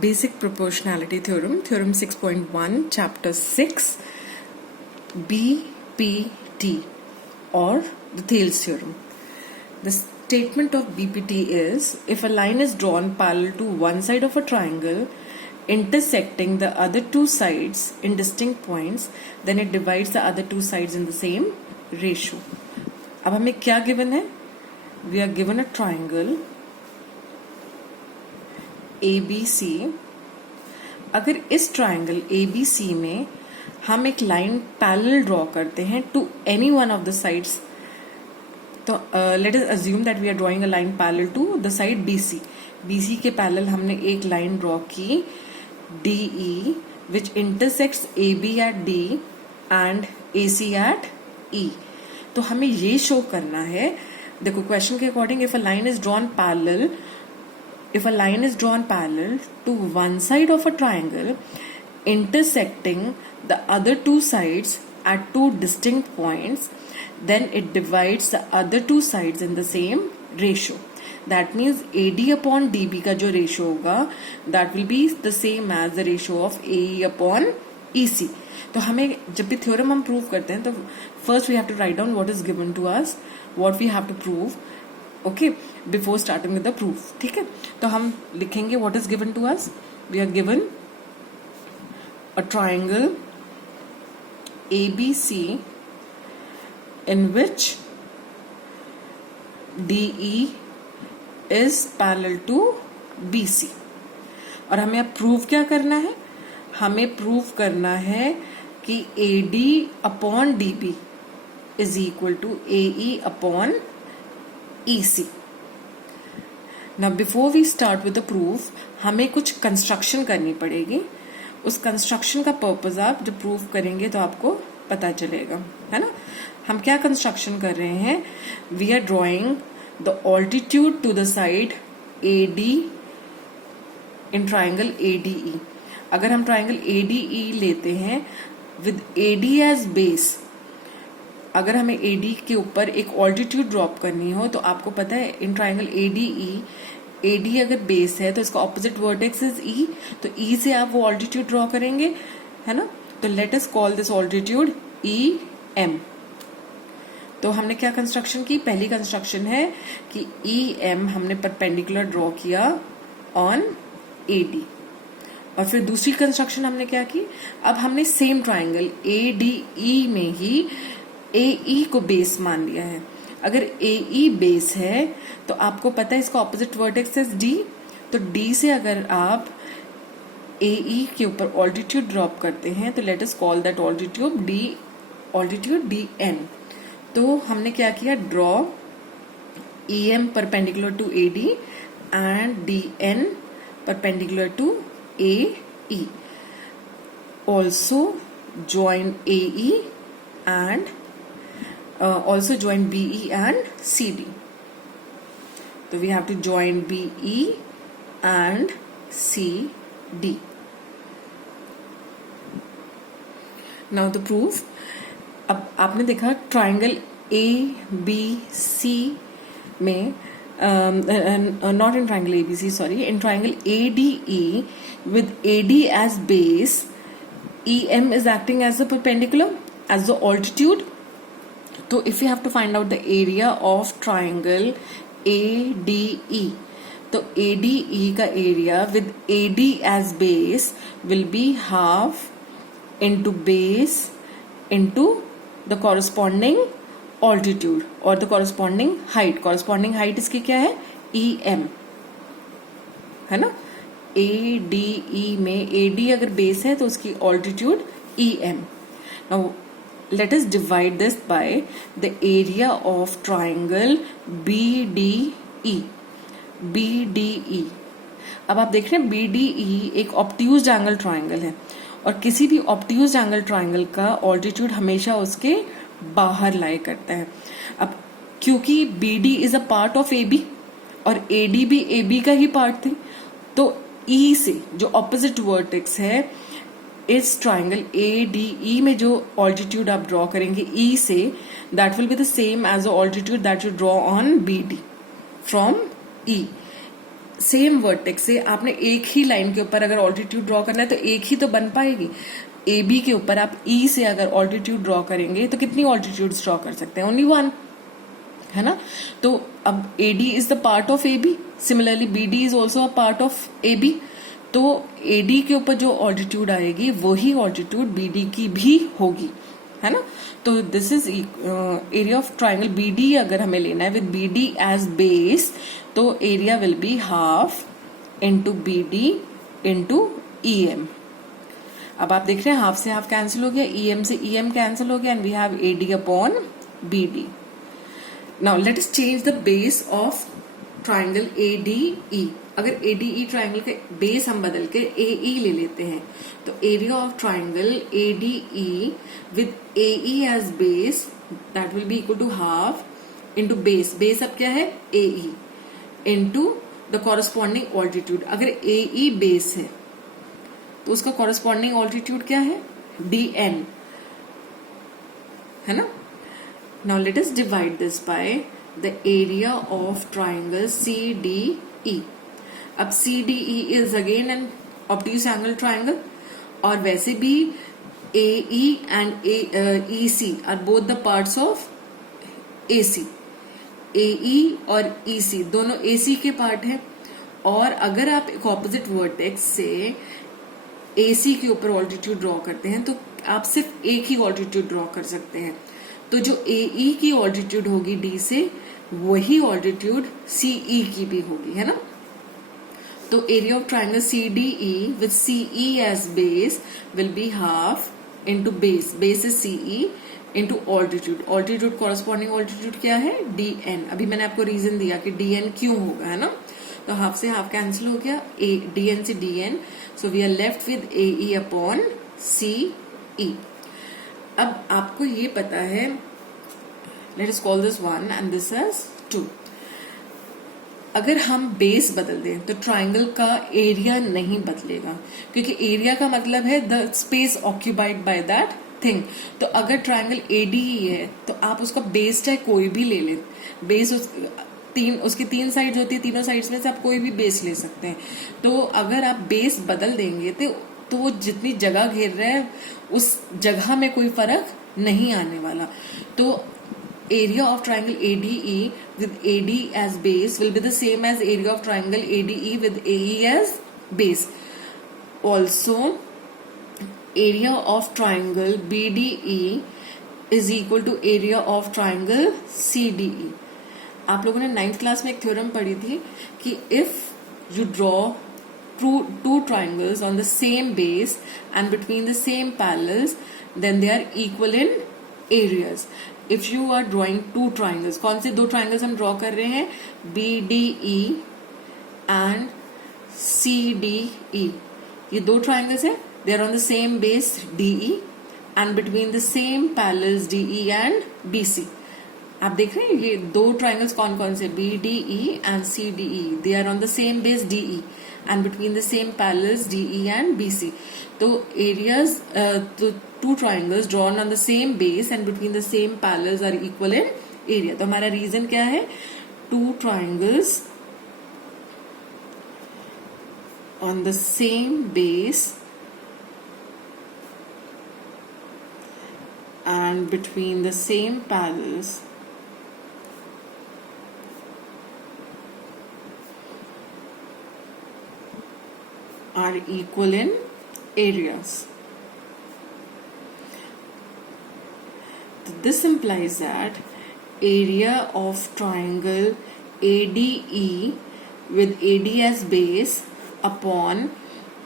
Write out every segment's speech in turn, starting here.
Basic Proportionality Theorem, Theorem 6.1, Chapter 6, BPT or the Thales Theorem. The statement of BPT is, if a line is drawn parallel to one side of a triangle intersecting the other two sides in distinct points, then it divides the other two sides in the same ratio. अब हमें क्या given है? We are given a triangle ABC. अगर इस triangle ABC में हम एक line parallel draw करते हैं to any one of the sides, तो let us assume that we are drawing a line parallel to the side BC. BC के parallel हमने एक लाइन ड्रॉ की DE which intersects AB at D and AC at E. तो हमें ये show करना है, देखो क्वेश्चन के according, if a line is drawn parallel to one side of a triangle intersecting the other two sides at two distinct points, then it divides the other two sides in the same ratio. That means AD upon DB का जो ratio होगा, that will be the same as the ratio of AE upon EC. तो हमें जब भी theorem हम prove करते हैं तो first we have to write down what is given to us, what we have to prove, okay, before starting with the proof. ठीक है, तो हम लिखेंगे what is given to us. We are given a triangle ABC in which DE is parallel to BC. और हमें अब prove क्या करना है? हमें प्रूव करना है कि AD upon DB is equal to AE upon EC. Now before we start with the proof, हमें कुछ कंस्ट्रक्शन करनी पड़ेगी. उस कंस्ट्रक्शन का पर्पस आप जब प्रूव करेंगे तो आपको पता चलेगा, है ना. हम क्या कंस्ट्रक्शन कर रहे हैं? We are drawing the altitude to the side AD in triangle ADE. अगर हम ट्राइंगल ADE लेते हैं विद AD एज बेस, अगर हमें AD के ऊपर एक ऑल्टीट्यूड ड्रॉप करनी हो तो आपको पता है इन ट्राइंगल ADE, AD अगर बेस है तो इसका ऑपोजिट वर्टेक्स इज E, तो E से आप वो ऑल्टीट्यूड ड्रॉ करेंगे, है ना. तो let us call this altitude EM. तो हमने क्या कंस्ट्रक्शन की? पहली कंस्ट्रक्शन है कि EM हमने परपेंडिकुलर ड्रॉ किया ऑन AD. और फिर दूसरी कंस्ट्रक्शन हमने क्या की? अब हमने सेम ट्राइंगल ADE में ही AE को बेस मान लिया है. अगर AE बेस है तो आपको पता है इसका ऑपोजिट वर्टेक्स है D, तो D से अगर आप AE के ऊपर ऑल्टीट्यूड ड्रॉप करते हैं तो let us call that altitude DN. तो हमने क्या किया? Draw EM perpendicular to AD and DN perpendicular to AE. Also join AE and also join BE and CD. So we have to join BE and CD. Now the proof. अब आपने देखा triangle ABC में not in triangle ABC, sorry, in triangle ADE with AD as base, EM is acting as the perpendicular, as the altitude. So if you have to find out the area of triangle ADE, तो ADE का area with AD as base will be half into base into the corresponding altitude और the corresponding height. corresponding height इसकी क्या है? EM, है ना. ADE में AD अगर बेस है तो उसकी altitude EM. Now let us divide this by the area of triangle BDE. BDE. अब आप देख रहे हैं BDE एक ऑब्ट्यूज एंगल ट्राइंगल है और किसी भी ऑब्ट्यूज एंगल ट्राइंगल का ऑल्टीट्यूड हमेशा उसके बाहर लाई करता है. अब क्योंकि BD is a part of AB और AD भी AB का ही पार्ट थे, तो E से जो ऑपोजिट वर्टेक्स है इस ट्राइंगल ADE में जो ऑल्टीट्यूड आप ड्रॉ करेंगे E से, that will be the same as the altitude that you draw on BD from E. Same vertex से आपने एक ही लाइन के ऊपर अगर ऑल्टीट्यूड ड्रॉ करना है तो एक ही तो बन पाएगी। ए बी के ऊपर आप ई से अगर ऑल्टीट्यूड ड्रॉ करेंगे तो कितनी ऑल्टीट्यूड्स ड्रॉ कर सकते हैं? ओनली वन, है ना। तो अब A D is the part of A B, similarly B D is also a part of A B. तो ए डी के ऊपर जो ऑल्टीट्यूड आएगी वही ऑल्टीट्यूड बी डी की भी होगी, है ना। तो this is area of triangle b d अगर हमें लेना है with b d as base, तो area will be half into b d into e m. अब आप देख रहे हैं हाफ से हाफ कैंसिल हो गया, ई एम से ई एम कैंसिल हो गया, and we have a d upon b d. Now let us change the base of triangle a d e. अगर ए डी ई ट्राइंगल के base हम बदल के ए ई ले लेते हैं तो area of triangle a d e with a e as base that will be equal to half into base. Base अब क्या है? A e into the corresponding altitude. अगर ए ई बेस है तो उसका कॉरस्पॉन्डिंग ऑल्टीट्यूड क्या है? डी एन, है ना। Now let us divide this by the area of triangle CDE. अब CDE is again an obtuse angle triangle, और वैसे भी AE and EC are both the parts of AC. AE और EC दोनों AC के part है, और अगर आप एक ऑपोजिट वर्टेक्स से AC के ऊपर ऑल्टीट्यूड ड्रॉ करते हैं तो आप सिर्फ एक ही ऑल्टीट्यूड ड्रॉ कर सकते हैं। तो जो AE की ऑल्टीट्यूड होगी D से, वही ऑल्टीट्यूड CE की भी होगी, है ना। तो area of triangle CDE with CE as base will be half into base, base is CE into altitude. Altitude corresponding altitude क्या है? DN। अभी मैंने आपको रीजन दिया कि DN क्यों होगा, है ना। तो हाफ से हाफ कैंसिल हो गया, DN से DN, so we are left with AE upon CE। अब आपको ये पता है, let us call this 1 and this as 2। अगर हम बेस बदल दें तो ट्राइंगल का एरिया नहीं बदलेगा, क्योंकि एरिया का मतलब है the space occupied by that thing. तो अगर ट्राइंगल ADE है तो आप उसका बेस चाहे कोई भी ले लें, बेस उसकी 3 साइड्स होती है, तीनों साइड्स में से आप कोई भी बेस ले सकते हैं। तो अगर आप बेस बदल देंगे तो वो जितनी जगह घेर रहा है उस जगह में कोई फर्क नहीं आने वाला। तो area of triangle ADE with AD as base will be the same as area of triangle ADE with AE as base. Also, area of triangle BDE is equal to area of triangle CDE. आप लोगों ने 9th class में एक theorem पढ़ी थी कि if you draw two triangles on the same base and between the same parallels, then they are equal in areas. If you are drawing two triangles, कौन से 2 triangles हम draw कर रहे हैं? BDE and CDE. ये 2 triangles हैं, they are on the same base DE and between the same parallels DE and BC. आप देख रहे हैं ये 2 triangles कौन कौन से? BDE and CDE. They are on the same base DE and between the same parallels DE and BC. तो areas, two triangles drawn on the same base and between the same parallels are equal in area. तो हमारा reason क्या है? 2 triangles on the same base and between the same parallels are equal in areas. This implies that area of triangle ADE with AD as base upon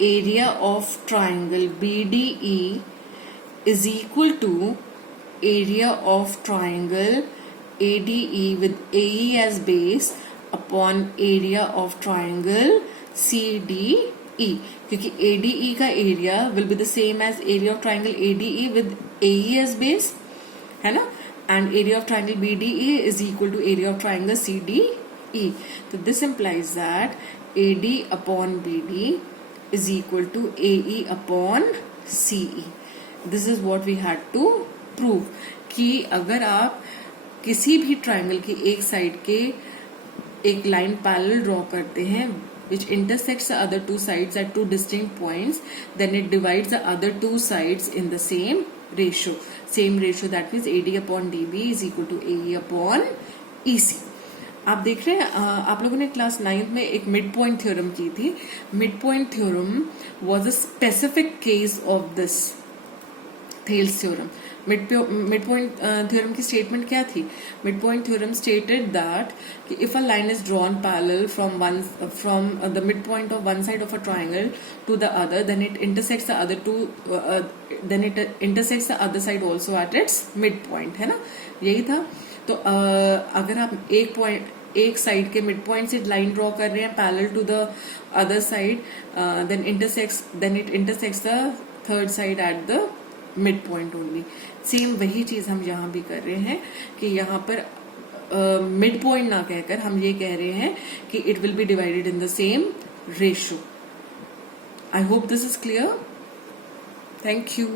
area of triangle BDE is equal to area of triangle ADE with AE as base upon area of triangle CDE. क्योंकि ADE का area will be the same as area of triangle ADE with AE as base, है ना, and area of triangle BDE is equal to area of triangle CDE. तो this implies that AD upon BD is equal to AE upon CE. This is what we had to prove कि अगर आप किसी भी triangle की एक side के एक लाइन पैरेलल ड्रॉ करते हैं which intersects the other two sides at two distinct points, then it divides the other two sides in the same ratio. Same ratio, that means AD upon DB is equal to AE upon EC. आप देख रहे हैं, आप लोगों ने class 9th में एक mid point theorem की थी. Mid point theorem was a specific case of this Thales theorem. Mid point theorem की स्टेटमेंट क्या थी? Mid point theorem stated that if a line is drawn parallel from the mid point of one side of a triangle to the other, then it intersects the other side also at its mid point. है ना, यही था. तो अगर आप एक side के mid point से लाइन ड्रॉ कर रहे हैं parallel to the other side, then it intersects the third side at the mid point only. Same वही चीज हम यहाँ भी कर रहे हैं कि यहाँ पर मिड पॉइंट ना कहकर हम ये कह रहे हैं कि it will be divided in the same ratio. I hope this is clear. Thank you.